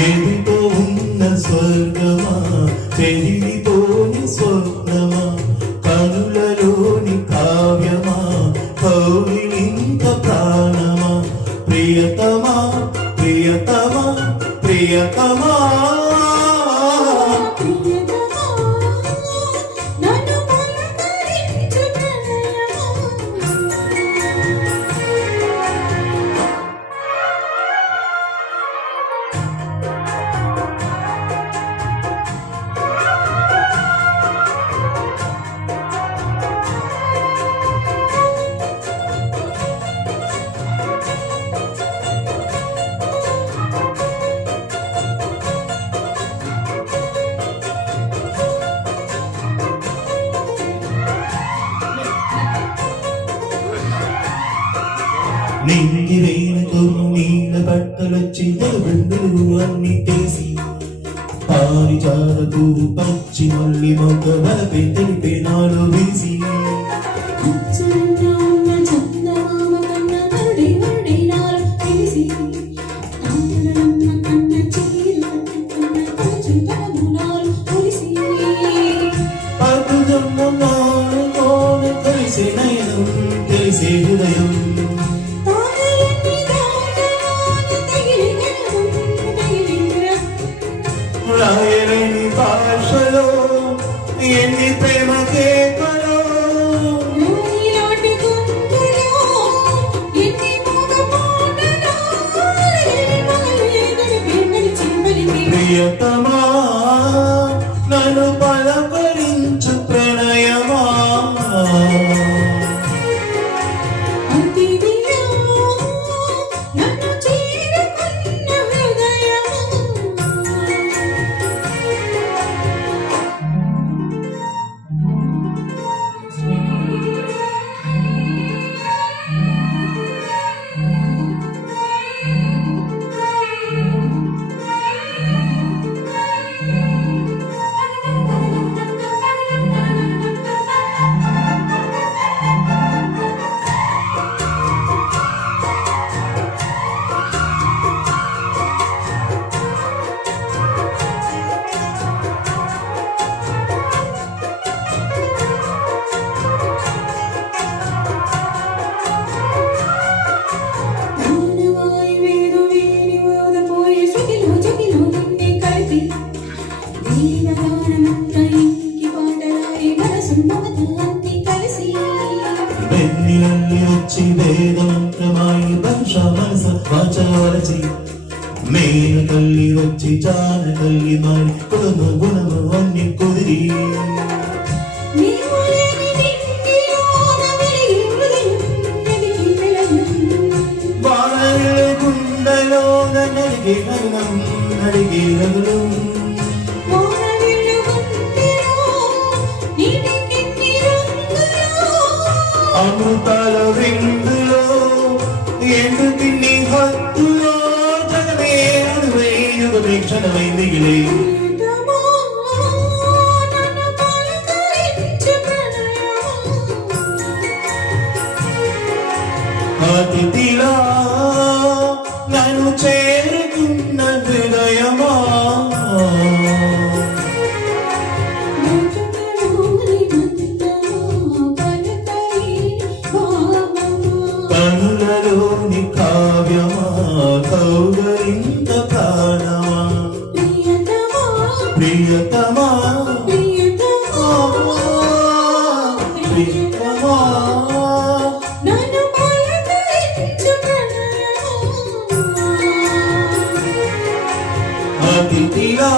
ఏదితో ఉన్న స్వర్గమా చెదిరిపోని స్వప్నమా కనులలోని కావ్యమా కౌగిలింత ప్రాణమా ప్రియతమా ప్రియతమా ప్రియతమా నింగి వేణుతో నీళ్ళ బట్టలొచ్చి వెలుగులు అన్ని తెలిసి పారిజాతకు పచ్చి మళ్ళీ మొక్క బలపే తెలిపే నాలో విరిసి తెలిసే నయనం తెలిసే హృదయం రాయలేని భాషలో ఎన్ని ప్రేమ కేకలో ప్రియతమా నన్ను పలకరించు ప్రణయమా వెన్నెలల్లి వచ్చి వేదమంత్రమాయి భాష మనస వాచవరచి మేన కల్లి వచ్చి జాన కల్లి మారి కులము గుణము అన్ని కుదిరి వానలే గుండెలోన నడిగే నయనం నడిగే రగులు అమృతాల విందులో ఎండు తిన్ని హత్తులో జగమే అణువై యుగమే క్షణమై మిగిలే అతిథిలా నన్ను చేరుకున్న హృదయమా కనులలోని కావ్యమా కౌగలింత ప్రాణమా ప్రియతమా ప్రియతమా అతిథిలా